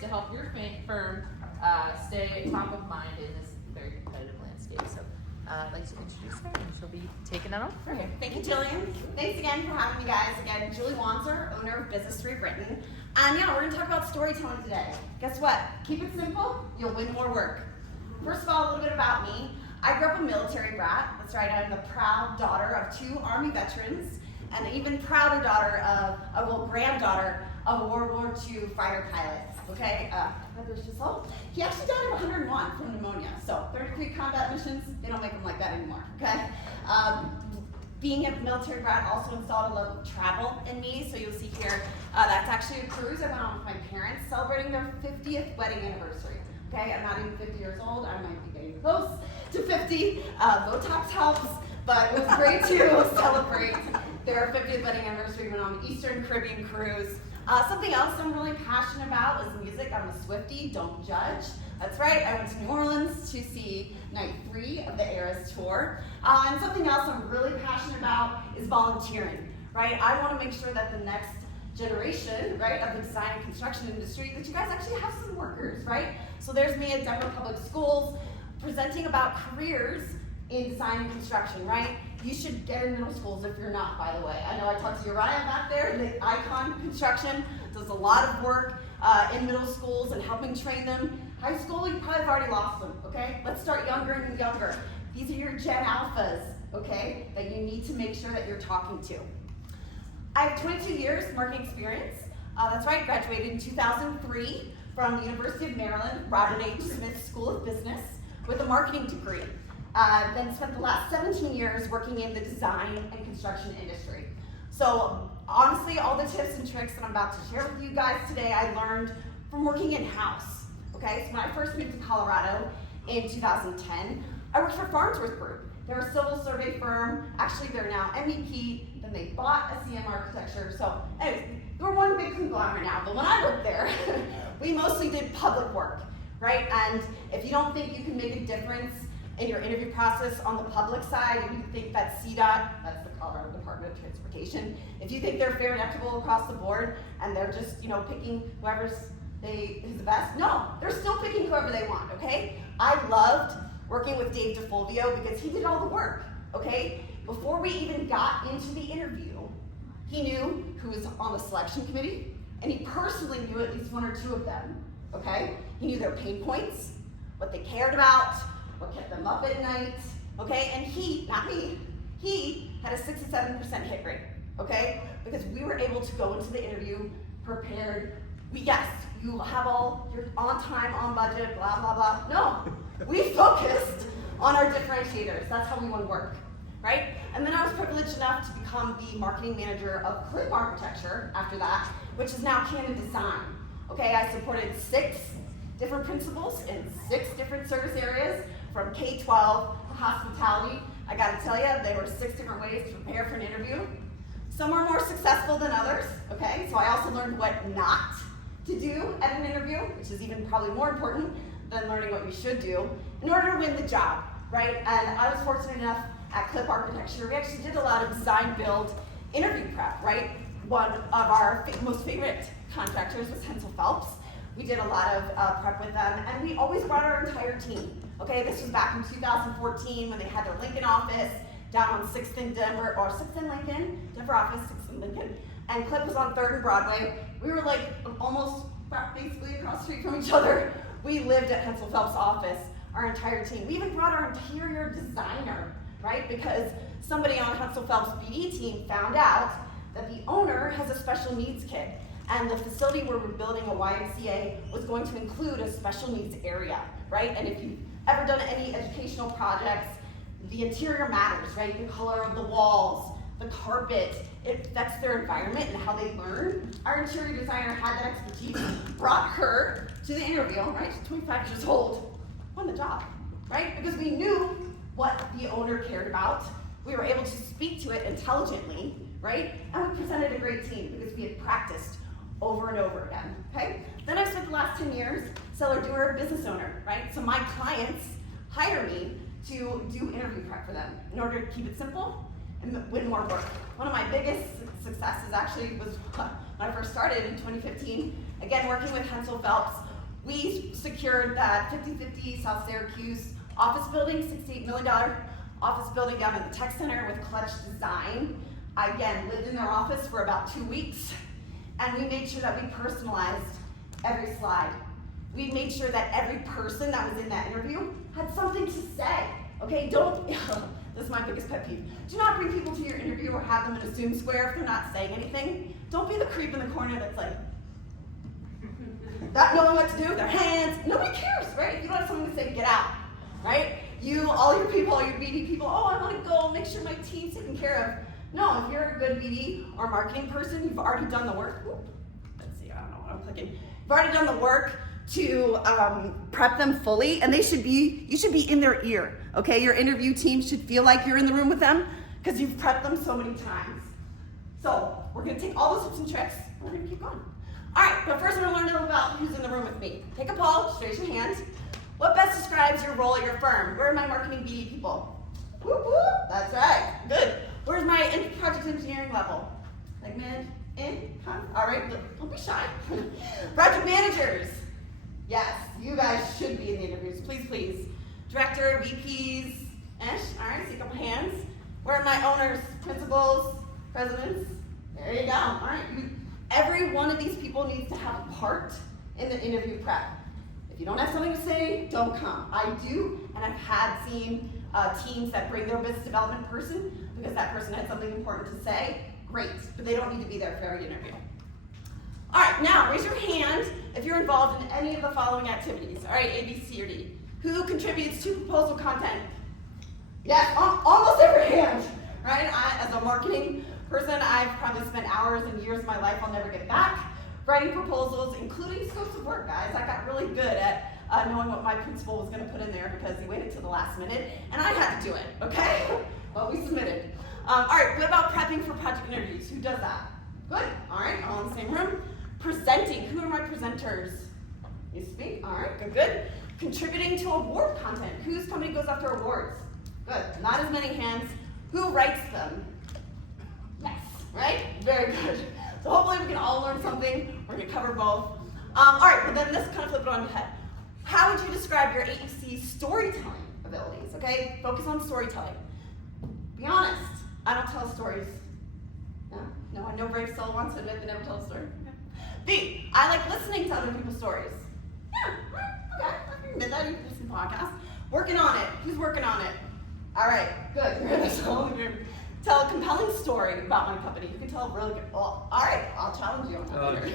to help your firm stay top of mind in this very competitive landscape. So I'd like to introduce her, and she'll be taking that on. Okay. Thank you, Jillian. Thanks again for having me, guys. Again, Julie Wanzer, owner of Business Rewritten. And yeah, we're going to talk about storytelling today. Guess what? Keep it simple, you'll win more work. First of all, a little bit about me. I grew up a military brat. That's right, I'm the proud daughter of 2 Army veterans, and an even prouder daughter granddaughter of a World War II fighter pilot. Okay, he actually died at 101 from pneumonia. So 33 combat missions, they don't make them like that anymore. Okay, being a military brat also installed a love of travel in me. So you'll see here, that's actually a cruise I went on with my parents celebrating their 50th wedding anniversary. Okay, I'm not even 50 years old. I might be getting close to 50. Botox helps, but it was great to celebrate their 50th wedding anniversary. We went on the Eastern Caribbean cruise. Something else I'm really passionate about is music. I'm a Swiftie, don't judge. That's right, I went to New Orleans to see night 3 of the Eras tour. And something else I'm really passionate about is volunteering, right? I want to make sure that the next generation, right, of the design and construction industry, that you guys actually have some workers, right? So there's me at Denver Public Schools presenting about careers in design and construction, right? You should get in middle schools if you're not, by the way. I know I talked to Uriah back there, the Icon Construction does a lot of work in middle schools and helping train them. High school, you probably have already lost them, okay? Let's start younger and younger. These are your Gen Alphas, okay, that you need to make sure that you're talking to. I have 22 years marketing experience. That's right, graduated in 2003 from the University of Maryland, Robert H. Smith School of Business with a marketing degree. Then spent the last 17 years working in the design and construction industry. So honestly, all the tips and tricks that I'm about to share with you guys today, I learned from working in-house. Okay, so when I first moved to Colorado in 2010, I worked for Farnsworth Group. They're a civil survey firm. Actually, they're now MEP. Then they bought SEM Architecture. So anyways, they were one big conglomerate now. But when I worked there, we mostly did public work, right? And if you don't think you can make a difference in your interview process on the public side, if you think that CDOT, that's the Colorado Department of Transportation, if you think they're fair and equitable across the board and they're just, picking whoever's is the best, no, they're still picking whoever they want, okay? I loved working with Dave DeFulvio because he did all the work, okay? Before we even got into the interview, he knew who was on the selection committee, and he personally knew at least 1 or 2 of them, okay? He knew their pain points, what they cared about, what kept them up at night, okay? And he, not me, he had a 67% hit rate, okay? Because we were able to go into the interview prepared. Yes, you have you're on time, on budget, blah, blah, blah. No, we focused on our differentiators. That's how we want to work, right? And then I was privileged enough to become the marketing manager of Clip Architecture after that, which is now Canon Design. Okay, I supported 6 different principals in 6 different service areas, from K-12 to hospitality. I gotta tell you, there were 6 different ways to prepare for an interview. Some were more successful than others, okay? So I also learned what not to do at an interview, which is even probably more important than learning what you should do in order to win the job, right? And I was fortunate enough at Clip Architecture, we actually did a lot of design build interview prep, right? One of our most favorite contractors was Hensel Phelps. We did a lot of prep with them, and we always brought our entire team. Okay, this was back in 2014 when they had their Lincoln office down on 6th and Denver, or 6th and Lincoln, Denver office, 6th and Lincoln, and Clip was on 3rd and Broadway. We were like almost basically across the street from each other. We lived at Hensel Phelps' office, our entire team. We even brought our interior designer, right? Because somebody on Hensel Phelps' BD team found out that the owner has a special needs kid, and the facility where we're building a YMCA was going to include a special needs area, right? And if you've ever done any educational projects, the interior matters, right? The color of the walls, the carpet, it affects their environment and how they learn. Our interior designer had that expertise, brought her to the interview, right? She's 25 years old, won the job, right? Because we knew what the owner cared about. We were able to speak to it intelligently, right? And we presented a great team because we had practiced over and over again, okay? Then I spent the last 10 years seller, doer, business owner, right? So my clients hire me to do interview prep for them in order to keep it simple and win more work. One of my biggest successes actually was when I first started in 2015, again working with Hensel Phelps. We secured that 5050 South Syracuse office building, $68 million office building down in the tech center with Clutch Design. I, again, lived in their office for about 2 weeks, and we made sure that we personalized every slide. We made sure that every person that was in that interview had something to say, okay? Don't, this is my biggest pet peeve. Do not bring people to your interview or have them in a Zoom square if they're not saying anything. Don't be the creep in the corner that's like, not knowing what to do with their hands. Nobody cares, right? If you don't have something to say, get out, right? You, all your people, all your BD people, oh, I want to go make sure my team's taken care of. No, if you're a good BD or marketing person, you've already done the work. Let's see, I don't know what I'm clicking. You've already done the work to prep them fully, and you should be in their ear, okay? Your interview team should feel like you're in the room with them because you've prepped them so many times. So we're gonna take all those tips and tricks, and we're gonna keep going. All right, but first we're gonna learn a little about who's in the room with me. Take a poll, just raise your hand. What best describes your role at your firm? Where are my marketing BD people? Whoop, whoop, that's right, good. Where's my project engineering level? Like mid, in, huh? All right, don't be shy. Project managers. Yes, you guys should be in the interviews, please, please. Director, VPs, ish, all right, see a couple hands. Where are my owners, principals, presidents? There you go, all right. Every one of these people needs to have a part in the interview prep. If you don't have something to say, don't come. I do, and I've seen teams that bring their business development person because that person had something important to say. Great, but they don't need to be there for every interview. All right, now raise your hand if you're involved in any of the following activities. All right, A, B, C, or D. Who contributes to proposal content? Yes, almost every hand, right? As a marketing person, I've probably spent hours and years of my life I'll never get back writing proposals, including scopes of work, guys. I got really good at knowing what my principal was going to put in there because he waited till the last minute, and I had to do it, okay? Well, we submitted. All right, what about prepping for project interviews? Who does that? Good, all right, all in the same room. Presenting, who are my presenters? You speak, all right, good, good. Contributing to award content, whose company goes after awards? Good, not as many hands. Who writes them? Yes, right, very good. So hopefully we can all learn something. We're gonna cover both. All right, but then let's kind of flip it on its head. How would you describe your AEC storytelling abilities, okay? Focus on storytelling. Be honest, I don't tell stories. No, I know Brave Soul wants to admit they never tell a story. Okay. B, I like listening to other people's stories. Yeah, okay, I can admit that, you can do some podcasts. Working on it, who's working on it? All right, good, you're in this whole group. Tell a compelling story about my company. You can tell a really good, well, all right, I'll challenge you on that later.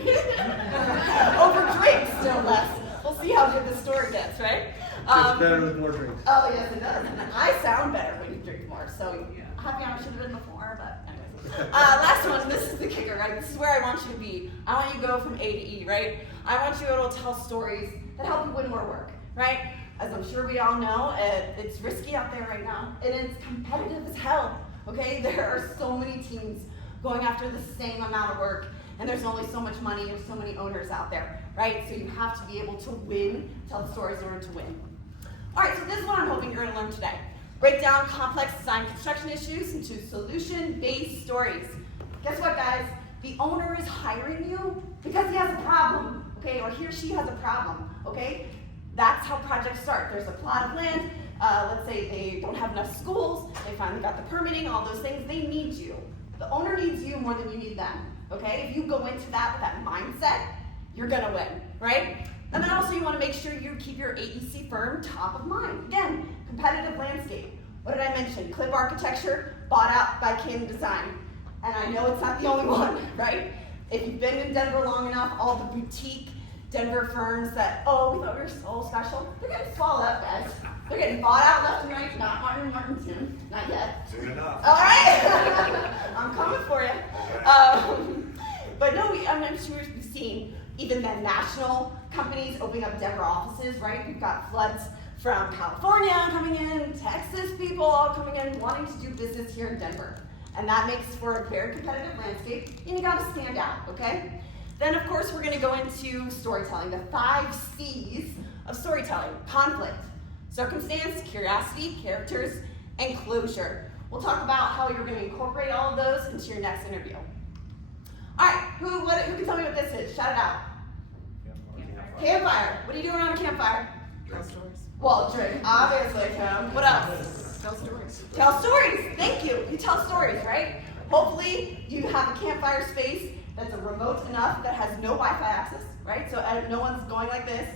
Over drinks, still less. We'll see how good the story gets, right? It's better with more drinks. Oh, yes, it does. And I sound better when you drink more, so happy hour should have been before, but anyways. Last one, this is the kicker, right? This is where I want you to be. I want you to go from A to E, right? I want you to be able to tell stories that help you win more work, right? As I'm sure we all know, it's risky out there right now, and it's competitive as hell. Okay, there are so many teams going after the same amount of work, and there's only so much money and so many owners out there, right? So you have to be able to win, tell the stories in order to win. All right, so this is what I'm hoping you're gonna learn today. Break down complex design construction issues into solution-based stories. Guess what, guys? The owner is hiring you because he has a problem, okay? Or he or she has a problem, okay? That's how projects start. There's a plot of land. Let's say they don't have enough schools, they finally got the permitting, all those things, they need you. The owner needs you more than you need them, okay? If you go into that with that mindset, you're gonna win, right? And then also you wanna make sure you keep your AEC firm top of mind. Again, competitive landscape. What did I mention? Clip architecture, bought out by Kin Design. And I know it's not the only one, right? If you've been in Denver long enough, all the boutique Denver firms that, oh, we thought we were so special, they're getting swallowed up, guys. They're getting bought out left and right, not Martin soon, not yet. Soon enough. All right, I'm coming for you. But no, I'm sure you've seen even the national companies opening up Denver offices, right? We've got floods from California coming in, Texas people all coming in, wanting to do business here in Denver. And that makes for a very competitive landscape, and you gotta stand out, okay? Then of course we're gonna go into storytelling, the 5 C's of storytelling: conflict, circumstance, curiosity, characters, and closure. We'll talk about how you're gonna incorporate all of those into your next interview. All right, who can tell me what this is? Shout it out. Campfire. What do you do around a campfire? Tell stories. Well, drink, obviously, Kim. What else? Tell stories. Tell stories. Thank you. You tell stories, right? Hopefully, you have a campfire space that's remote enough that has no Wi-Fi access, right? So no one's going like this,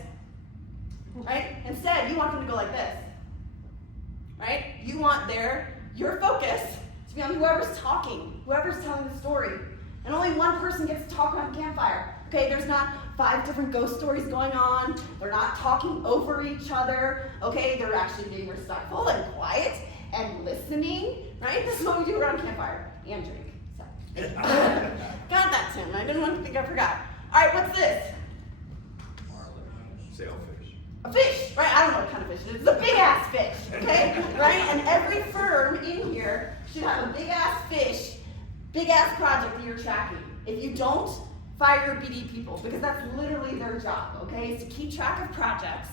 right? Instead, you want them to go like this, right? You want your focus to be on whoever's talking, whoever's telling the story. And only one person gets to talk around the campfire. Okay, there's not 5 different ghost stories going on. They're not talking over each other. Okay, they're actually being respectful and quiet and listening, right? This is what we do around a campfire and drink. So. Got that, Tim. I didn't want to think I forgot. All right, what's this? Sailfish. A fish, right? I don't know what kind of fish it is. It's a big ass fish, okay? Right? And every firm in here should have a big ass fish, big ass project that you're tracking. If you don't, fire your BD people, because that's literally their job, okay? Is to keep track of projects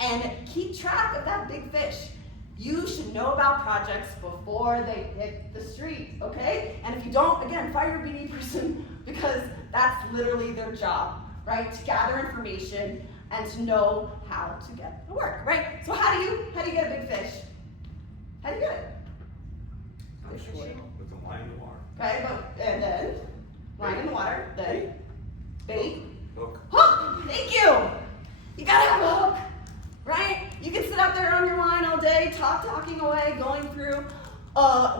and keep track of that big fish. You should know about projects before they hit the street, okay? And if you don't, again, fire your BD person, because that's literally their job, right? To gather information and to know how to get the work, right? So how do you get a big fish? How do you get it? With the line in the water. Okay, and then line in the water, then bait. Hook. Hook! Thank you! You gotta have a hook, right? You can sit out there on your line all day, talking away, going through,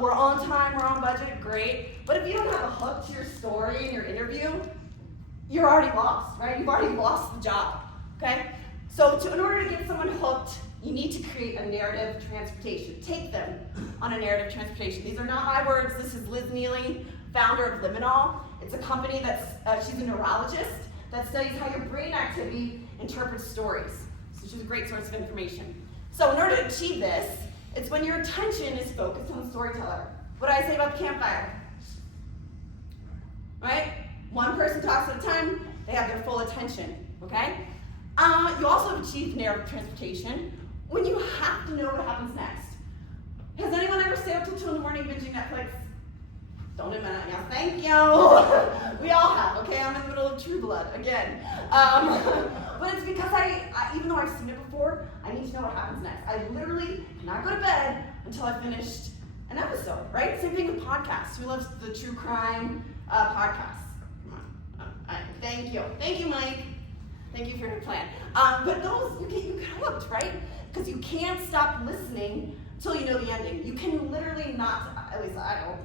we're on time, we're on budget, great. But if you don't have a hook to your story and your interview, you're already lost, right? You've already lost the job, okay? So in order to get someone hooked, you need to create a narrative transportation. Take them on a narrative transportation. These are not my words. This is Liz Neely, founder of Liminal. It's a company she's a neurologist that studies how your brain activity interprets stories. So she's a great source of information. So in order to achieve this, it's when your attention is focused on the storyteller. What do I say about the campfire? Right? One person talks at a time, they have their full attention, okay? You also have achieved narrative transportation when you have to know what happens next. Has anyone ever stayed up till 2 in the morning binging Netflix? Don't admit it now. Thank you. We all have, okay? I'm in the middle of True Blood again. But it's because even though I've seen it before, I need to know what happens next. I literally cannot go to bed until I've finished an episode, right? Same thing with podcasts. Who loves the true crime podcasts? Come on. Thank you. Thank you, Mike. Thank you for your plan. But those, you get hooked, right? Because you can't stop listening until you know the ending. You can literally not, at least I don't.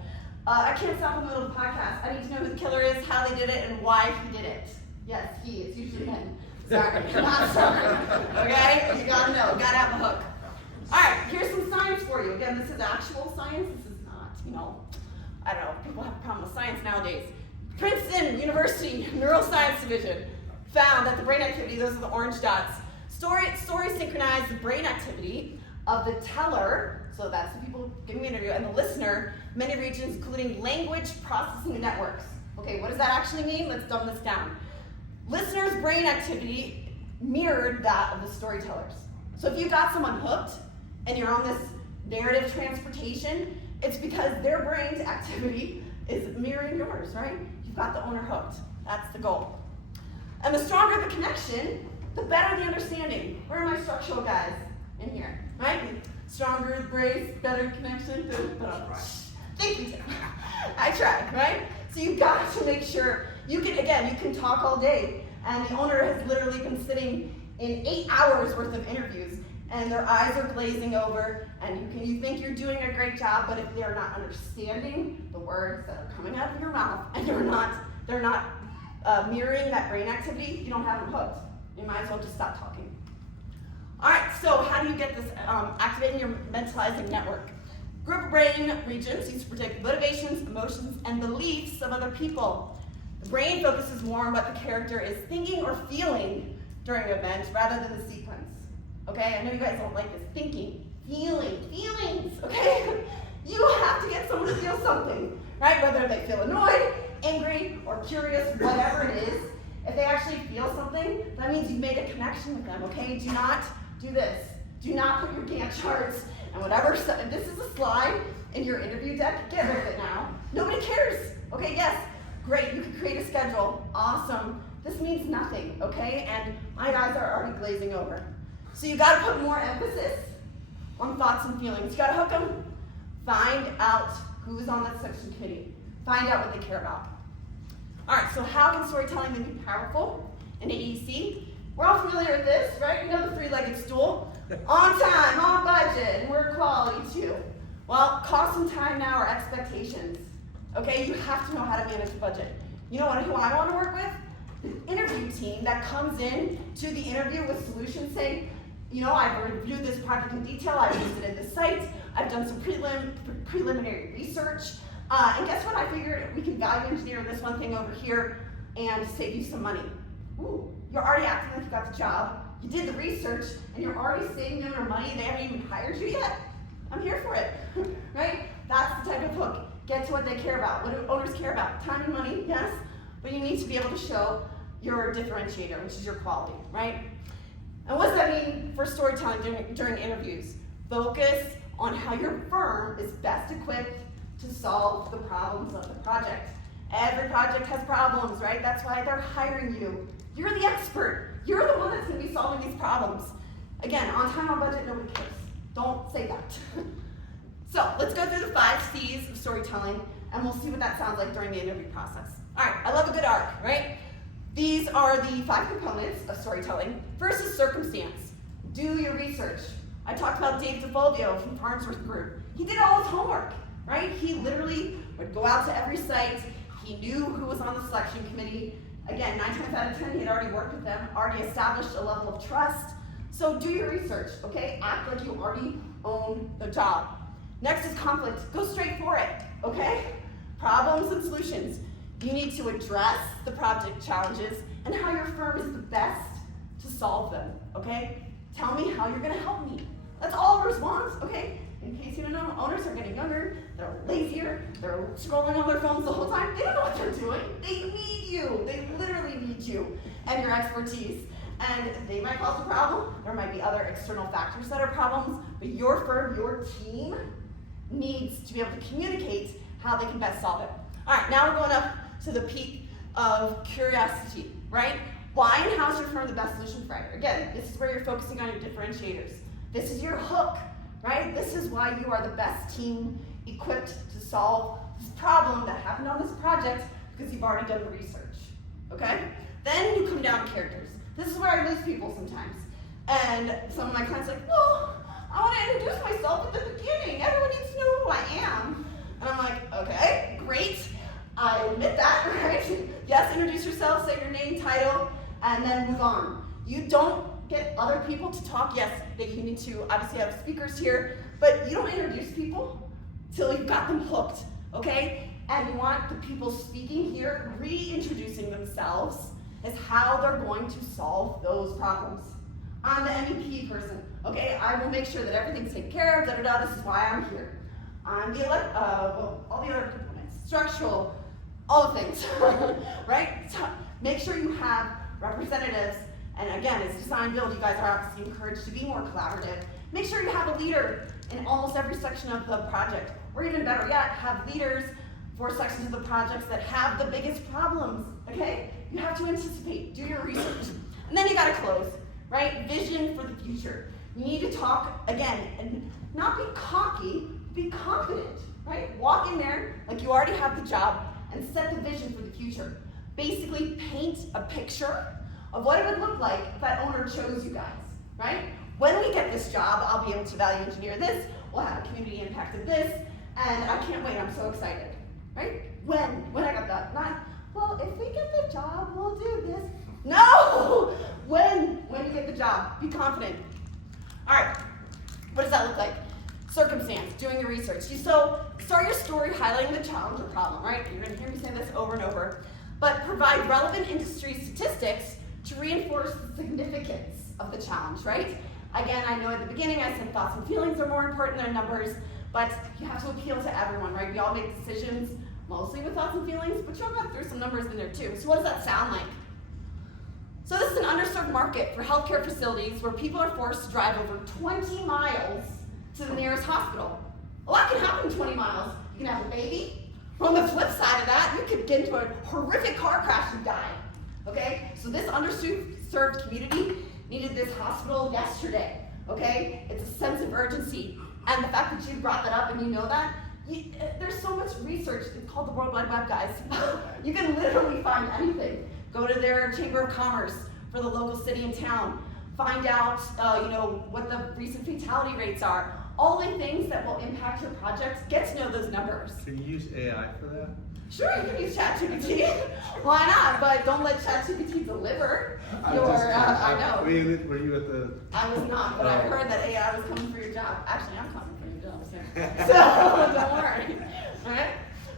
I can't stop in the middle of the podcast. I need to know who the killer is, how they did it, and why he did it. Yes, he is usually men. Sorry, not sorry. Okay? You gotta know, gotta have a hook. All right, here's some science for you. Again, this is actual science. This is not, I don't know, people have a problem with science nowadays. Princeton University Neuroscience Division found that the brain activity, those are the orange dots, stories synchronize the brain activity of the teller, so that's the people giving the interview, and the listener, many regions, including language processing networks. Okay, what does that actually mean? Let's dumb this down. Listeners' brain activity mirrored that of the storytellers. So if you got someone hooked and you're on this narrative transportation, it's because their brain's activity is mirroring yours, right? You've got the owner hooked. That's the goal. And the stronger the connection, the better the understanding. Where are my structural guys in here, right? Stronger the brace, better connection. Thank you, Tim. I tried, right? So you got to make sure, you can talk all day, and the owner has literally been sitting in 8 hours worth of interviews, and their eyes are glazing over, and you think you're doing a great job, but if they're not understanding the words that are coming out of your mouth, and they're not mirroring that brain activity, you don't have them hooked. You might as well just stop talking. All right, so how do you get this activating your mentalizing network? Group of brain regions used to predict motivations, emotions, and beliefs of other people. The brain focuses more on what the character is thinking or feeling during an event rather than the sequence. Okay, I know you guys don't like this. Thinking, feelings, okay? You have to get someone to feel something, right? Whether they feel annoyed, angry, or curious, whatever it is. If they actually feel something, that means you've made a connection with them, okay? Do not do this. Do not put your Gantt charts and whatever stuff. If this is a slide in your interview deck, get rid of it now. Nobody cares. Okay, yes, great, you can create a schedule. Awesome. this means nothing, okay? And my guys are already glazing over. So you gotta put more emphasis on thoughts and feelings. You gotta hook them. Find out who's on that section committee. Find out what they care about. All right, so how can storytelling then be powerful in AEC? We're all familiar with this, right? We know the three-legged stool. On time, on budget, and we're quality too. Well, cost and time now are expectations. Okay, you have to know how to manage the budget. You know who I want to work with? The interview team that comes in to the interview with solutions saying, you know, I've reviewed this project in detail, I've visited the site, I've done some preliminary research, and guess what? I figured we can value engineer this one thing over here and save you some money. Ooh, you're already acting like you got the job, you did the research, and you're already saving them their money, they haven't even hired you yet? I'm here for it, right? That's the type of hook. Get to what they care about. What do owners care about? Time and money, yes, but you need to be able to show your differentiator, which is your quality, right? And what does that mean for storytelling during interviews? Focus on how your firm is best equipped to solve the problems of the project. Every project has problems, right? That's why they're hiring you. You're the expert. You're the one that's going to be solving these problems. Again, on time, on budget, nobody cares. Don't say that. So let's go through the 5 C's of storytelling, and we'll see what that sounds like during the interview process. All right, I love a good arc, right? These are the 5 components of storytelling. First is circumstance. Do your research. I talked about Dave DeFolvio from Farnsworth Group. He did all his homework, right? He literally would go out to every site. He knew who was on the selection committee. Again, 9 times out of 10, he had already worked with them, already established a level of trust. So do your research, okay? Act like you already own the job. Next is conflict. Go straight for it, okay? Problems and solutions. You need to address the project challenges and how your firm is the best to solve them, okay? Tell me how you're gonna help me. That's all a response, okay? In case you don't know, owners are getting younger, they're lazier, they're scrolling on their phones the whole time. They don't know what they're doing. They need you. They literally need you and your expertise. And they might cause a problem. There might be other external factors that are problems, but your firm, your team, needs to be able to communicate how they can best solve it. All right, now we're going up to the peak of curiosity, right? Why and how is your firm the best solution provider? Again, this is where you're focusing on your differentiators. This is your hook, right? This is why you are the best team equipped to solve this problem that happened on this project because you've already done the research, okay? Then you come down to characters. This is where I lose people sometimes. And some of my clients are like, well, I want to introduce myself at the beginning. Everyone needs to know who I am. And I'm like, okay, great. I admit that, right? Yes, introduce yourself, say your name, title, and then move on. You don't get other people to talk. Yes, that you need to obviously have speakers here, but you don't introduce people till you've got them hooked, okay? And you want the people speaking here reintroducing themselves as how they're going to solve those problems. I'm the MEP person, okay? I will make sure that everything's taken care of, da-da-da, this is why I'm here. I'm the all the other components, structural, all the things, right? So make sure you have representatives, and again, it's design build, you guys are obviously encouraged to be more collaborative. Make sure you have a leader in almost every section of the project, or even better yet, have leaders for sections of the projects that have the biggest problems, okay? You have to anticipate, do your research. And then you gotta close, right? Vision for the future. You need to talk, again, and not be cocky, be confident, right? Walk in there like you already have the job and set the vision for the future. Basically paint a picture of what it would look like if that owner chose you guys, right? When we get this job, I'll be able to value engineer this, we'll have a community impact of this, and I can't wait, I'm so excited, right? When I got that, not, well, if we get the job, we'll do this. No! When you get the job, be confident. All right, what does that look like? Circumstance, doing your research. So start your story highlighting the challenge or problem, right? You're gonna hear me say this over and over, but provide relevant industry statistics to reinforce the significance of the challenge, right? Again, I know at the beginning I said thoughts and feelings are more important than numbers, but you have to appeal to everyone, right? We all make decisions mostly with thoughts and feelings, but you'll have to throw some numbers in there too. So what does that sound like? So this is an underserved market for healthcare facilities where people are forced to drive over 20 miles to the nearest hospital. A lot can happen in 20 miles. You can have a baby. On the flip side of that, you could get into a horrific car crash and die. okay? So this underserved community needed this hospital yesterday, okay? It's a sense of urgency. And the fact that you brought that up and you know that, there's so much research. It's called the World Wide Web, guys. You can literally find anything. Go to their Chamber of Commerce for the local city and town. Find out, what the recent fatality rates are. All the things that will impact your projects. Get to know those numbers. Can you use AI for that? Sure, you can use ChatGPT. Why not? But don't let ChatGPT deliver your. I know. Were you at the? I was not, but I heard that AI was coming for your job. Actually, I'm coming for your job, so don't worry. All right.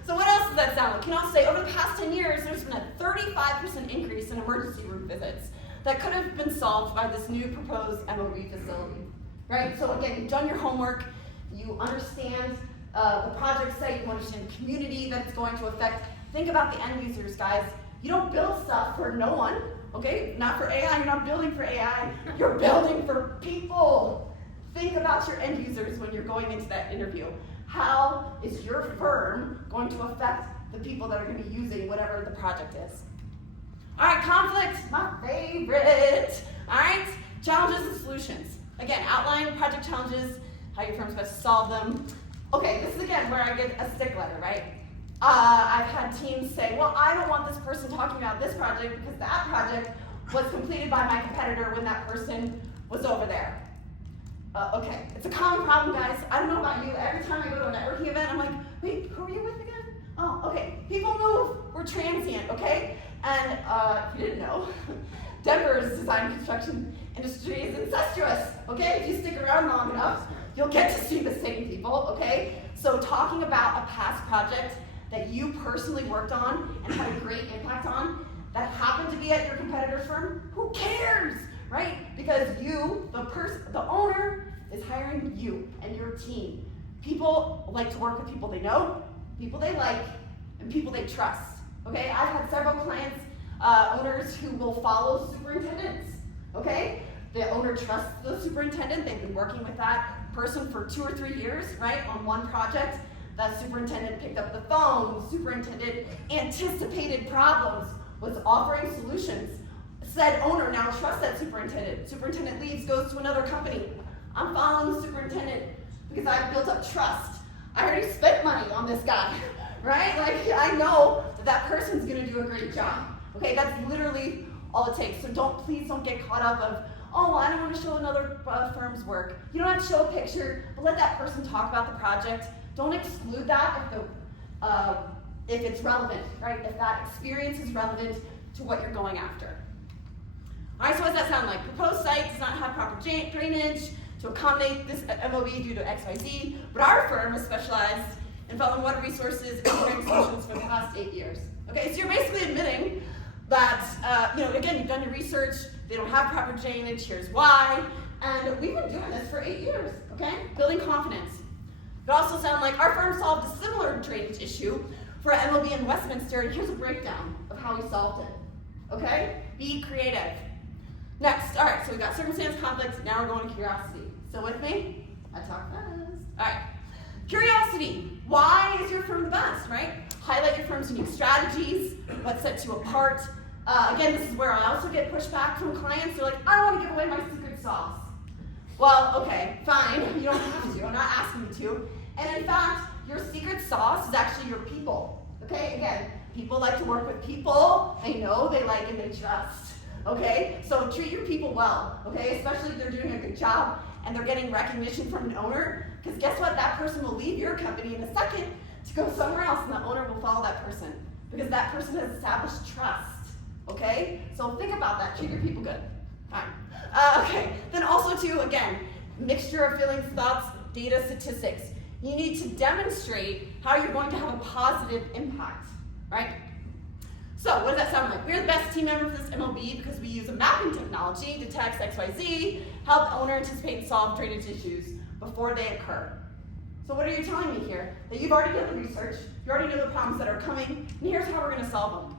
So what else does that sound like? Can I say over the past 10 years, there's been a 35% increase in emergency room visits that could have been solved by this new proposed MOB facility. Right. So again, you've done your homework. You understand the project site, you understand the community that it's going to affect. Think about the end users, guys. You don't build stuff for no one, okay? Not for AI, you're not building for AI, you're building for people. Think about your end users when you're going into that interview. How is your firm going to affect the people that are going to be using whatever the project is? All right, conflict, my favorite. All right, challenges and solutions. Again, outline project challenges, how your firm's supposed to solve them. Okay, this is again where I get a stick letter, right? I've had teams say, well, I don't want this person talking about this project because that project was completed by my competitor when that person was over there. Okay, it's a common problem, guys. I don't know about you. Every time I go to a networking event, I'm like, wait, who are you with again? Oh, okay. People move. We're transient, okay? And if you didn't know, Denver's design and construction industry is incestuous, okay? If you stick around long enough, you'll get to see the same people, okay? So talking about a past project that you personally worked on and had a great impact on that happened to be at your competitor's firm, who cares, right? Because you, the owner, is hiring you and your team. People like to work with people they know, people they like, and people they trust, okay? I've had several clients, owners who will follow superintendents, okay? The owner trusts the superintendent. They've been working with that person for 2 or 3 years, right, on one project. That superintendent picked up the phone. The superintendent anticipated problems, was offering solutions. Said owner now trusts that superintendent. Superintendent leaves, goes to another company. I'm following the superintendent because I've built up trust. I already spent money on this guy, right? Like, I know that person's gonna do a great job. Okay, that's literally all it takes. So please don't get caught up of, oh, I don't want to show another firm's work. You don't have to show a picture, but let that person talk about the project. Don't exclude that if it's relevant, right? If that experience is relevant to what you're going after. All right, so what does that sound like? Proposed site does not have proper drainage to accommodate this MOB due to XYZ, but our firm is specialized in following water resources and engineering solutions for the past 8 years. Okay, so you're basically admitting that, again, you've done your research, they don't have proper drainage, here's why, and we've been doing this for 8 years, okay? Building confidence. It also sounds like our firm solved a similar drainage issue for an MOB in Westminster, and here's a breakdown of how we solved it, okay? Be creative. Next, all right, so we've got circumstance, conflict, now we're going to curiosity. Still with me? I talk fast. All right, curiosity. Why is your firm the best, right? Highlight your firm's unique strategies, what sets you apart. Again, this is where I also get pushback from clients. They're like, I don't want to give away my secret sauce. Well, okay, fine, you don't have to. I'm not asking you to. And in fact, your secret sauce is actually your people. Okay, again, people like to work with people they know, they like, and they trust. Okay, so treat your people well, okay, especially if they're doing a good job and they're getting recognition from an owner, because guess what, that person will leave your company in a second to go somewhere else, and the owner will follow that person, because that person has established trust, okay? So think about that, treat your people good. Fine. Okay, then also too, again, mixture of feelings, thoughts, data, statistics. You need to demonstrate how you're going to have a positive impact, right? So what does that sound like? We're the best team member for this MLB because we use a mapping technology to detect XYZ, help the owner anticipate and solve drainage issues before they occur. So what are you telling me here? That you've already done the research, you already know the problems that are coming, and here's how we're gonna solve them.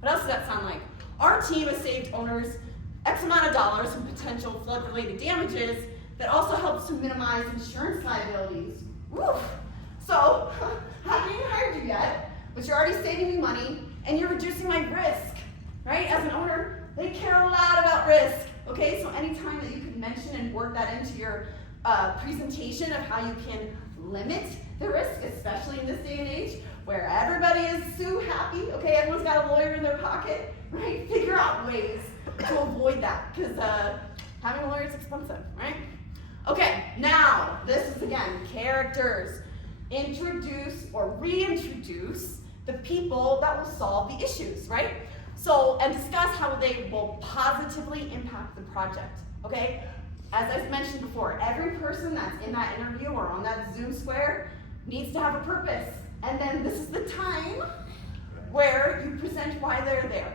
What else does that sound like? Our team has saved owners X amount of dollars in potential flood-related damages that also helps to minimize insurance liabilities. Woo! So, I haven't even hired you yet, but you're already saving me money, and you're reducing my risk. right? As an owner, they care a lot about risk, okay? So anytime that you can mention and work that into your presentation of how you can limit the risk, especially in this day and age where everybody is so happy, okay? Everyone's got a lawyer in their pocket, right? Figure out ways to avoid that, because having a lawyer is expensive, right? Okay, now this is again characters. Introduce or reintroduce the people that will solve the issues, right? So, and discuss how they will positively impact the project, okay? As I mentioned before, every person that's in that interview or on that Zoom square needs to have a purpose. And then this is the time where you present why they're there.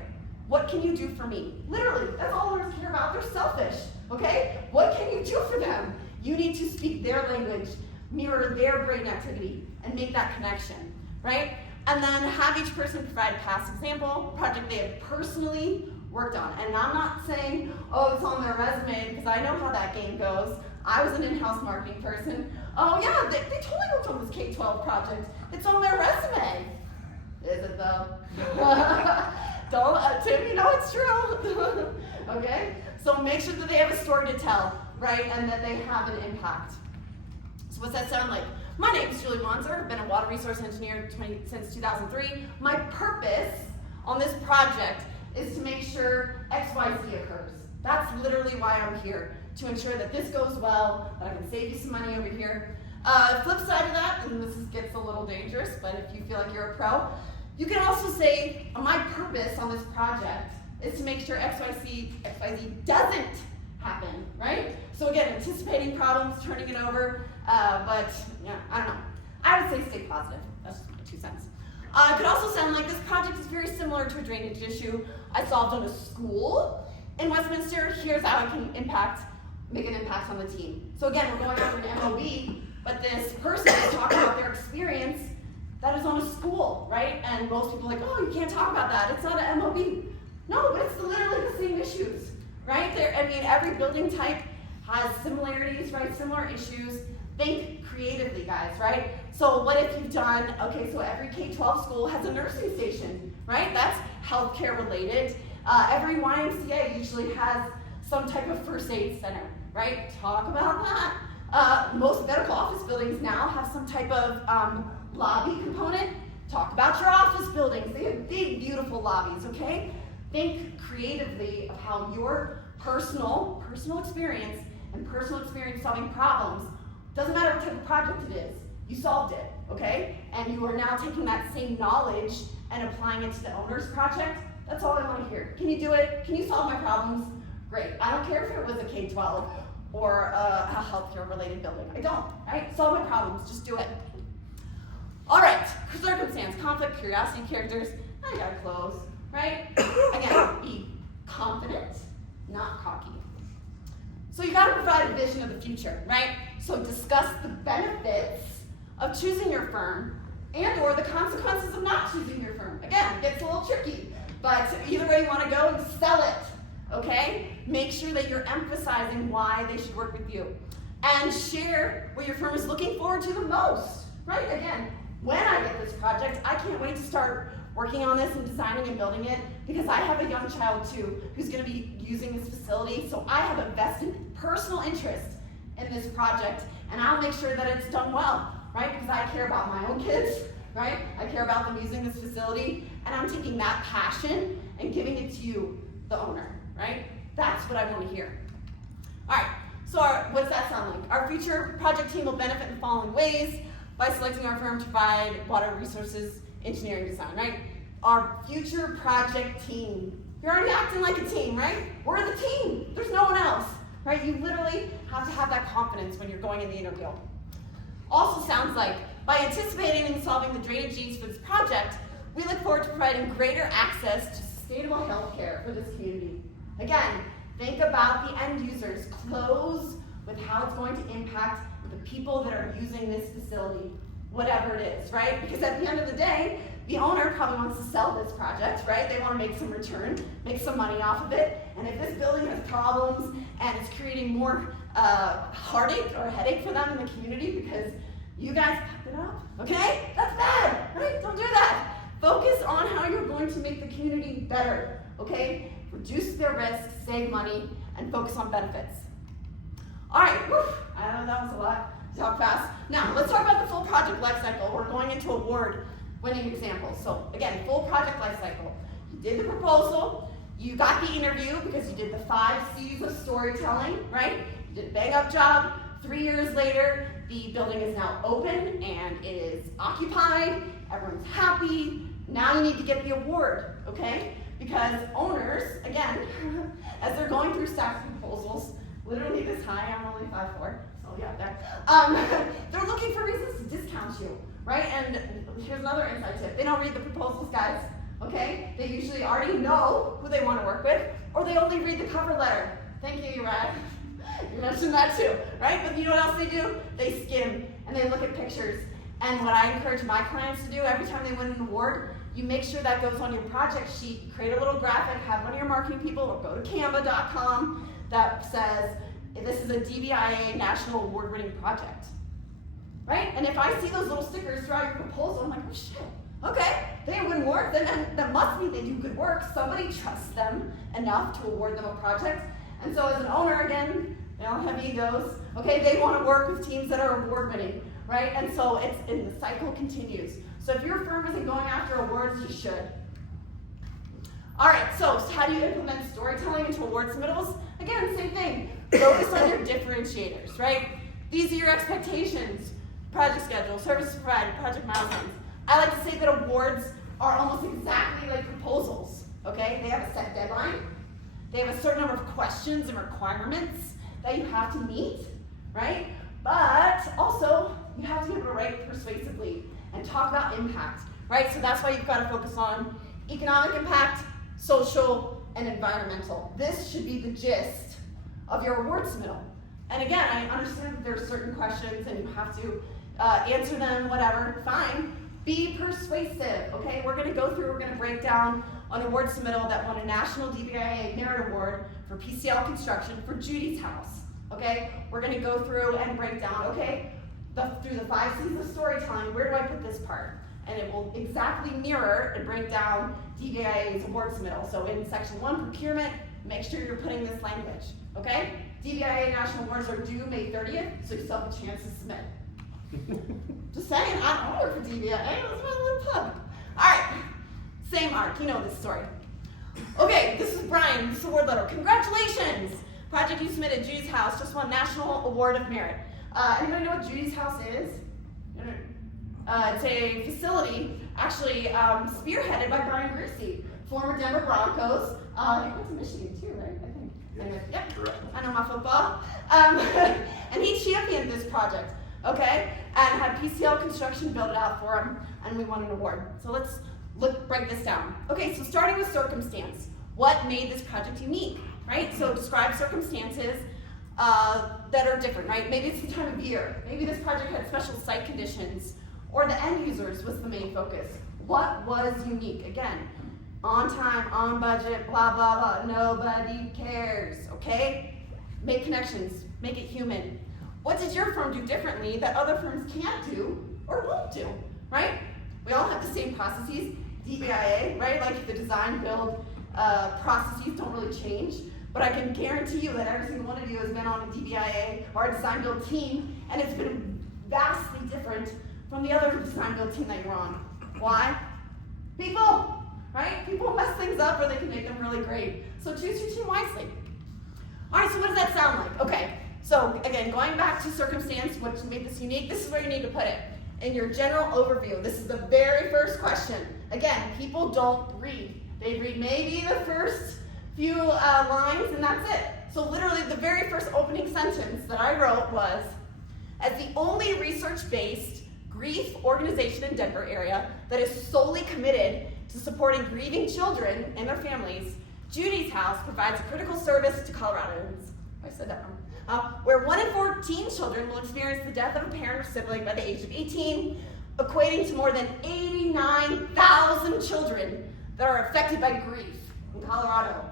What can you do for me? Literally, that's all owners care about. They're selfish, okay? What can you do for them? You need to speak their language, mirror their brain activity, and make that connection, right? And then have each person provide a past example, project they have personally worked on. And I'm not saying, oh, it's on their resume, because I know how that game goes. I was an in-house marketing person. Oh yeah, they totally worked on this K-12 project. It's on their resume. Is it though? Don't, Tim, you know it's true. Okay? So make sure that they have a story to tell, right? And that they have an impact. So what's that sound like? My name is Julie Wanzer. I've been a water resource engineer since 2003. My purpose on this project is to make sure XYZ occurs. That's literally why I'm here, to ensure that this goes well, that I can save you some money over here. Flip side of that, and this gets a little dangerous, but if you feel like you're a pro, you can also say, my purpose on this project is to make sure XYZ doesn't happen, right? So again, anticipating problems, turning it over, but yeah, I don't know. I would say stay positive. That's just my 2 cents. It could also sound like this project is very similar to a drainage issue I solved on a school in Westminster. Here's how I can make an impact on the team. So again, we're going over an MOB, but this person is talking about their experience that is on a school, right? And most people are like, oh, you can't talk about that. It's not an MOB. No, but it's literally the same issues, right? I mean, every building type has similarities, right? Similar issues. Think creatively, guys, right? So what if you've done, okay, so every K-12 school has a nursing station, right? That's healthcare related. Every YMCA usually has some type of first aid center, right? Talk about that. Most medical office buildings now have some type of lobby component. Talk about your office buildings. They have big, beautiful lobbies, okay? Think creatively of how your personal experience and personal experience solving problems, doesn't matter what type of project it is, you solved it, okay? And you are now taking that same knowledge and applying it to the owner's project. That's all I want to hear. Can you do it? Can you solve my problems? Great. I don't care if it was a K-12 or a healthcare related building. I don't, right? Solve my problems, just do it. All right, circumstance, conflict, curiosity, characters. I gotta close, right? Again, be confident, not cocky. So you gotta provide a vision of the future, right? So discuss the benefits of choosing your firm and or the consequences of not choosing your firm. Again, it gets a little tricky, but either way you wanna go, sell it, okay? Make sure that you're emphasizing why they should work with you. And share what your firm is looking forward to the most, right? Again, when I get this project, I can't wait to start working on this and designing and building it, because I have a young child too who's going to be using this facility, so I have a vested personal interest in this project, and I'll make sure that it's done well, right? Because I care about my own kids, right? I care about them using this facility, and I'm taking that passion and giving it to you, the owner, right? That's what I want to hear. All right, so what's that sound like? Our future project team will benefit in the following ways: by selecting our firm to provide water resources engineering design, right? Our future project team. You're already acting like a team, right? We're the team. There's no one else, right? You literally have to have that confidence when you're going in the interview. Also sounds like, by anticipating and solving the drainage needs for this project, we look forward to providing greater access to sustainable health care for this community. Again, think about the end users. Close with how it's going to impact the people that are using this facility, whatever it is, right? Because at the end of the day, the owner probably wants to sell this project, right? They want to make some return, make some money off of it. And if this building has problems and it's creating more heartache or headache for them in the community because you guys packed it up, okay? That's bad, right? Don't do that. Focus on how you're going to make the community better, okay? Reduce their risk, save money, and focus on benefits. All right, whew, I know that was a lot to talk fast. Now, let's talk about the full project life cycle. We're going into award-winning examples. So again, full project life cycle. You did the proposal, you got the interview because you did the 5 C's of storytelling, right? You did a bang-up job. 3 years later, the building is now open and it is occupied. Everyone's happy. Now you need to get the award, okay? Because owners, again, as they're going through stacks of proposals, literally this high, I'm only 5'4", so yeah, there. They're looking for reasons to discount you, right? And here's another inside tip. They don't read the proposals, guys, okay? They usually already know who they want to work with, or they only read the cover letter. Thank you, Uriah. You mentioned that too, right? But you know what else they do? They skim and they look at pictures. And what I encourage my clients to do every time they win an award, you make sure that goes on your project sheet, create a little graphic, have one of your marketing people, or go to canva.com that says, this is a DBIA National Award-winning project, right? And if I see those little stickers throughout your proposal, I'm like, oh shit, okay, they win awards, then that must mean they do good work. Somebody trusts them enough to award them a project. And so as an owner, again, they don't have egos, okay, they want to work with teams that are award-winning, right? And so the cycle continues. So if your firm isn't going after awards, you should. All right, so how do you implement storytelling into award submittals? Again, same thing. Focus on your differentiators, right? These are your expectations, project schedule, services provided, project milestones. I like to say that awards are almost exactly like proposals, okay? They have a set deadline. They have a certain number of questions and requirements that you have to meet, right? But also, you have to be able to write persuasively and talk about impact, right? So that's why you've got to focus on economic impact, social, and environmental. This should be the gist of your award submittal. And again, I understand that there are certain questions and you have to answer them, whatever, fine. Be persuasive, okay? We're gonna break down an award submittal that won a National DBIA Merit Award for PCL construction for Judy's house, okay? We're gonna go through and break down, okay, through the 5 C's of storytelling, where do I put this part? And it will exactly mirror and break down DBIA's award submittal. So in section 1, procurement, make sure you're putting this language, okay? DBIA national awards are due May 30th, so you still have a chance to submit. Just saying, I'm older for DBIA, that's my little pub. All right, same arc, you know this story. Okay, this is Brian, this is award letter. Congratulations! Project you submitted, Judy's House, just won National Award of Merit. Anybody know what Judy's House is? It's a facility actually spearheaded by Brian Greasy, former Denver Broncos. He went to Michigan too, right? I think. Anyway, yep, correct. I know my football. And he championed this project, okay? And had PCL Construction build it out for him, and we won an award. So let's break this down. Okay, so starting with circumstance. What made this project unique, right? So describe circumstances that are different, right? Maybe it's the time of year. Maybe this project had special site conditions, or the end users was the main focus. What was unique? Again, on time, on budget, blah, blah, blah. Nobody cares, okay? Make connections, make it human. What did your firm do differently that other firms can't do or won't do, right? We all have the same processes, DBIA, right? Like the design build processes don't really change, but I can guarantee you that every single one of you has been on a DBIA or a design build team, and it's been vastly different from the other design build team that you're on. Why? People, right? People mess things up or they can make them really great. So choose your team wisely. All right, so what does that sound like? Okay, so again, going back to circumstance, what made this unique, this is where you need to put it. In your general overview, this is the very first question. Again, people don't read. They read maybe the first few lines and that's it. So literally the very first opening sentence that I wrote was, as the only research-based grief organization in Denver area that is solely committed to supporting grieving children and their families, Judy's House provides a critical service to Coloradans. I said that wrong. Where 1 in 14 children will experience the death of a parent or sibling by the age of 18, equating to more than 89,000 children that are affected by grief in Colorado.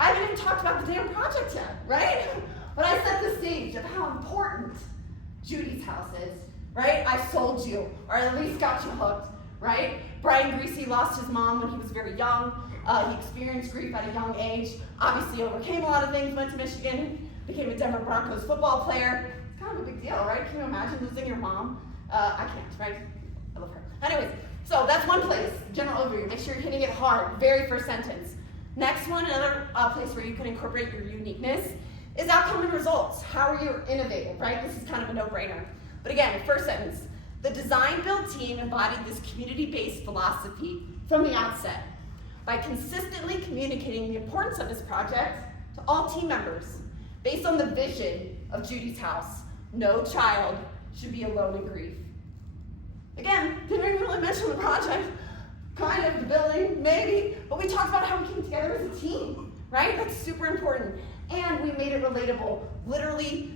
I haven't even talked about the damn project yet, right? But I set the stage of how important Judy's House is, right? I sold you, or at least got you hooked, right? Brian Greasy lost his mom when he was very young. He experienced grief at a young age, obviously overcame a lot of things, went to Michigan, became a Denver Broncos football player. It's kind of a big deal, right? Can you imagine losing your mom? I can't, right? I love her. Anyways, so that's one place, general overview. Make sure you're hitting it hard, very first sentence. Next one, another place where you can incorporate your uniqueness is outcome and results. How are you innovative, right? This is kind of a no-brainer. But again, first sentence, the design-build team embodied this community-based philosophy from the outset by consistently communicating the importance of this project to all team members based on the vision of Judy's house. No child should be alone in grief. Again, didn't even really mention the project, kind of the building, maybe, but we talked about how we came together as a team, right? That's super important. And we made it relatable. Literally,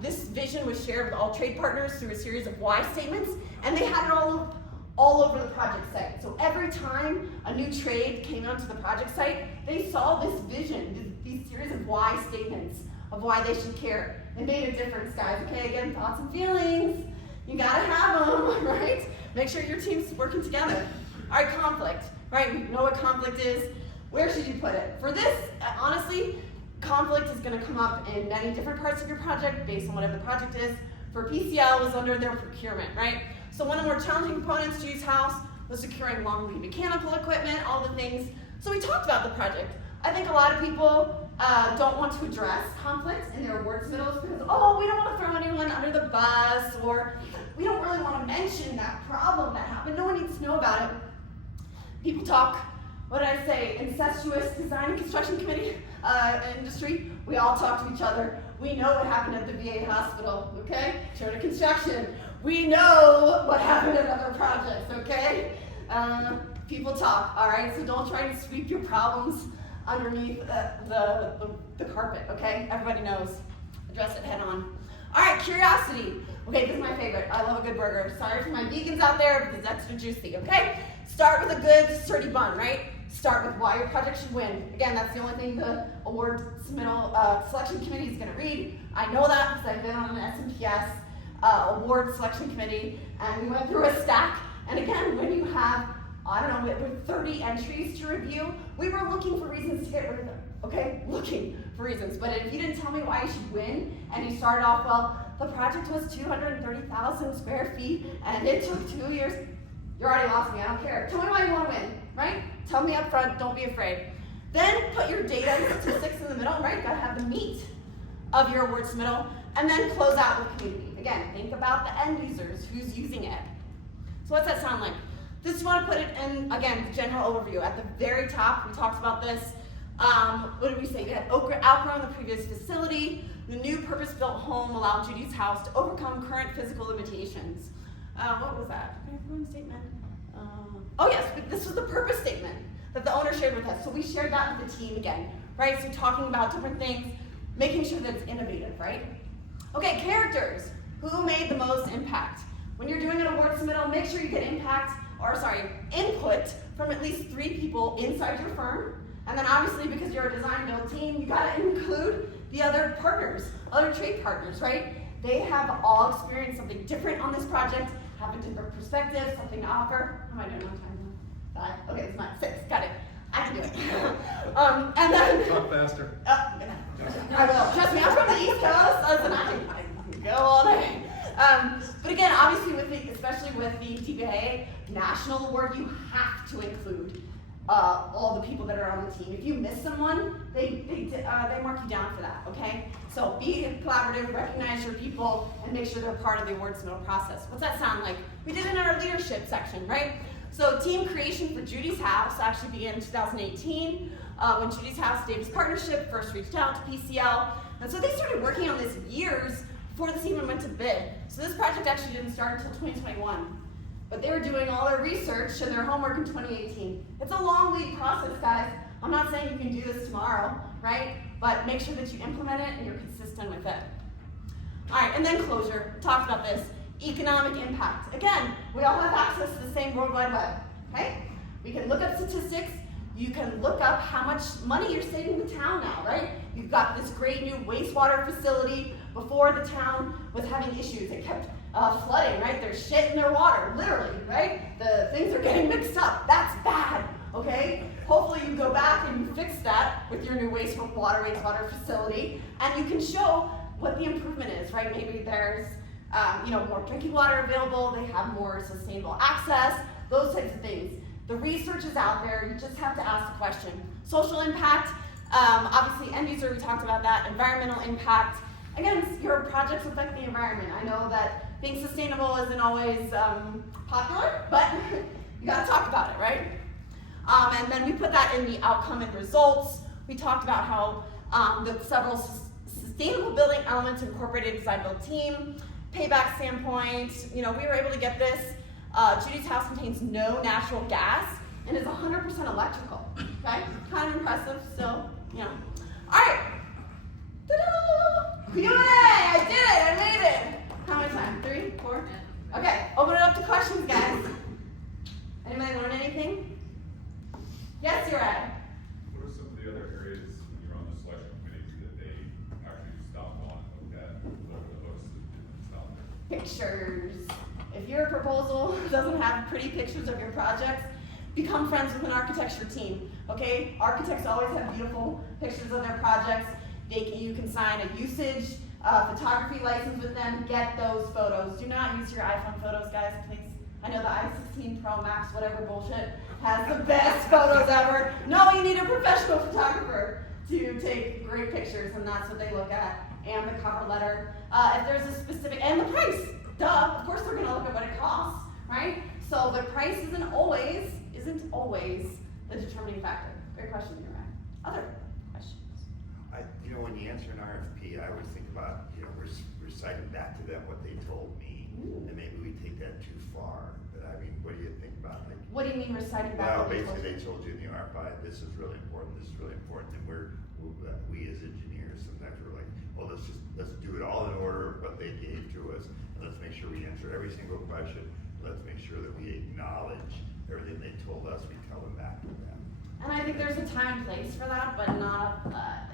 this vision was shared with all trade partners through a series of why statements, and they had it all over the project site. So every time a new trade came onto the project site, they saw this vision, these series of why statements of why they should care. It made a difference, guys. Okay, again, thoughts and feelings. You gotta have them, right? Make sure your team's working together. All right, conflict, right? We know what conflict is. Where should you put it? For this, honestly, conflict is gonna come up in many different parts of your project based on whatever the project is. For PCL, it was under their procurement, right? So one of the more challenging components to Judy's house was securing long lead mechanical equipment, all the things. So we talked about the project. I think a lot of people don't want to address conflict in their words middles because, oh, we don't want to throw anyone under the bus, or we don't really want to mention that problem that happened. No one needs to know about it. People talk, what did I say, incestuous design and construction committee industry. We all talk to each other. We know what happened at the VA hospital, okay? Shorter construction. We know what happened at other projects, okay? People talk, all right? So don't try to sweep your problems underneath the carpet, okay? Everybody knows. Address it head on. All right, curiosity. Okay, this is my favorite. I love a good burger. Sorry for my vegans out there, because it's extra juicy, okay? Start with a good, sturdy bun, right? Start with why your project should win. Again, that's the only thing the award submittal selection committee is gonna read. I know that because I've been on an SMPS award selection committee, and we went through a stack. And again, when you have, I don't know, with 30 entries to review, we were looking for reasons to get rid of them, okay? Looking for reasons. But if you didn't tell me why you should win, and you started off, well, the project was 230,000 square feet, and it took 2 years, you're already lost me, I don't care. Tell me why you want to win, right? Tell me up front, don't be afraid. Then put your data and statistics in the middle, right? Gotta have the meat of your award submittal, and then close out with community. Again, think about the end users, who's using it. So what's that sound like? Just want to put it in, again, general overview. At the very top, we talked about this. What did we say? We had outgrown the previous facility. The new purpose-built home allowed Judy's house to overcome current physical limitations. What was that? One statement. Oh yes, this was the purpose statement that the owner shared with us. So we shared that with the team again, right? So talking about different things, making sure that it's innovative, right? Okay, characters. Who made the most impact? When you're doing an award submittal, make sure you get input from at least 3 people inside your firm. And then obviously, because you're a design build team, you gotta include the other partners, other trade partners, right? They have all experienced something different on this project, have a different perspective, something to offer. How am I doing on time? 5? Okay, it's not 6, got it. I can do it. And then Talk faster. I will. Trust me, I'm from the East Coast. Listen, I can go all day. But again, obviously, especially with the DBA national award, you have to include all the people that are on the team. If you miss someone, they mark you down for that. Okay. So be collaborative, recognize your people, and make sure they're part of the award submittal process. What's that sound like? We did it in our leadership section, right? So team creation for Judy's House actually began in 2018 when Judy's House Davis Partnership first reached out to PCL. And so they started working on this years before this even went to bid. So this project actually didn't start until 2021. But they were doing all their research and their homework in 2018. It's a long lead process, guys. I'm not saying you can do this tomorrow, right? But make sure that you implement it and you're consistent with it. All right, and then closure. We talked about this. Economic impact. Again, we all have access to the same World Wide Web, okay? We can look up statistics. You can look up how much money you're saving the town now, right? You've got this great new wastewater facility. Before, the town was having issues. It kept flooding, right? There's shit in their water, literally, right? The things are getting mixed up. That's bad, okay? Hopefully you go back and you fix that with your new wastewater facility, and you can show what the improvement is, right? Maybe there's more drinking water available, they have more sustainable access, those types of things. The research is out there, you just have to ask the question. Social impact, obviously end user, we talked about that. Environmental impact, again, your projects affect the environment. I know that being sustainable isn't always popular, but you gotta talk about it, right? And then we put that in the outcome and results. We talked about how the several sustainable building elements incorporated design build team, payback standpoint, we were able to get this. Judy's house contains no natural gas and is 100% electrical, okay? Kind of impressive still, All right. Ta-da! Q&A, I did it, I made it. How much time, 3, 4? Okay, open it up to questions, guys. Anybody learn anything? Yes, you're right. What are some of the other areas when you're on the selection committee that they actually stop on and look at? What are the hooks that didn't stop there? Pictures. If your proposal doesn't have pretty pictures of your projects, become friends with an architecture team, okay? Architects always have beautiful pictures of their projects. You can sign a usage photography license with them, get those photos. Do not use your iPhone photos, guys, please. I know the i16 Pro Max, whatever bullshit, has the best photos ever. No, you need a professional photographer to take great pictures, and that's what they look at. And the cover letter. If there's a specific, and the price. Duh, of course they're gonna look at what it costs, right? So the price isn't always the determining factor. Great question, you're right. Other questions? When you answer an RFP, I always think about, reciting back to them what they told me, and maybe we take that too far. But I mean, what do you think about What do you mean reciting back? Well, basically they told you in the RFI, this is really important, and we as engineers sometimes we're like, well, let's do it all in order of what they gave to us, and let's make sure we answer every single question. Let's make sure that we acknowledge everything they told us. We tell them back to them. And I think there's a time and place for that, but not,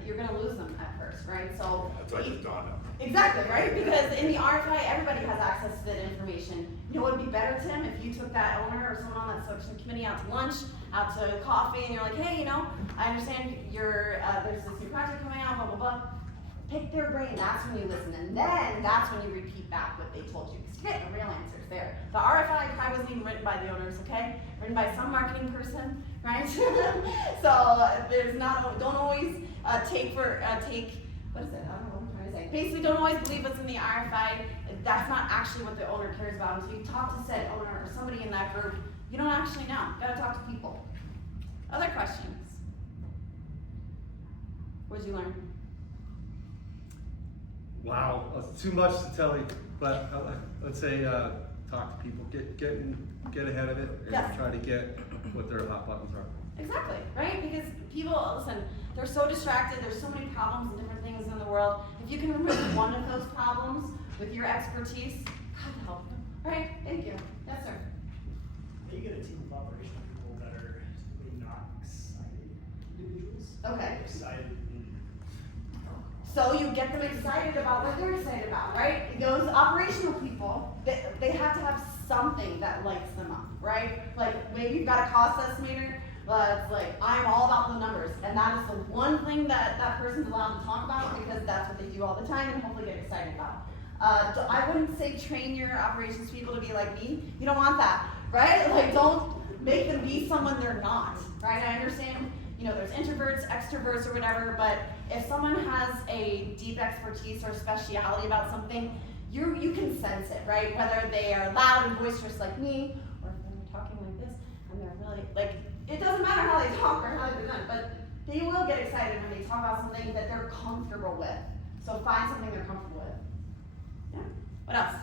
you're gonna lose them at first, right? So That's why I just dawned on me. exactly, right? Because in the RFI, everybody has access to that information. It would be better, Tim, if you took that owner or someone on that selection committee out to lunch, out to coffee, and you're like, hey, I understand there's this new project coming out, blah, blah, blah. Pick their brain, that's when you listen, and then that's when you repeat back what they told you, because you get the real answers there. The RFI probably wasn't even written by the owners, okay? Written by some marketing person, right? So don't always take, what is it, I don't know what I'm trying to say. Basically, don't always believe what's in the RFI. That's not actually what the owner cares about. Until you talk to said owner or somebody in that group, you don't actually know. You gotta talk to people. Other questions? What did you learn? Wow, that's too much to tell you, but let's say talk to people, get ahead of it, and Yes. try to get what their hot buttons are. Exactly, right? Because people, listen, they're so distracted, there's so many problems and different things in the world. If you can remove one of those problems with your expertise, God help them. All right, thank you. Yes, sir. You get a team of operational people that are typically not excited individuals. Okay. Excited. So you get them excited about what they're excited about, right? Those operational people, they have to have something that lights them up, right? Like maybe you've got a cost estimator, it's like, I'm all about the numbers. And that is the one thing that person's allowed to talk about because that's what they do all the time and hopefully get excited about. I wouldn't say train your operations people to be like me. You don't want that, right? Like don't make them be someone they're not, right? I understand, there's introverts, extroverts, or whatever, but if someone has a deep expertise or speciality about something, you can sense it, right? Whether they are loud and boisterous like me, or if they're talking like this, and they're really, it doesn't matter how they talk or how they present, but they will get excited when they talk about something that they're comfortable with. So find something they're comfortable with. Yeah. What else?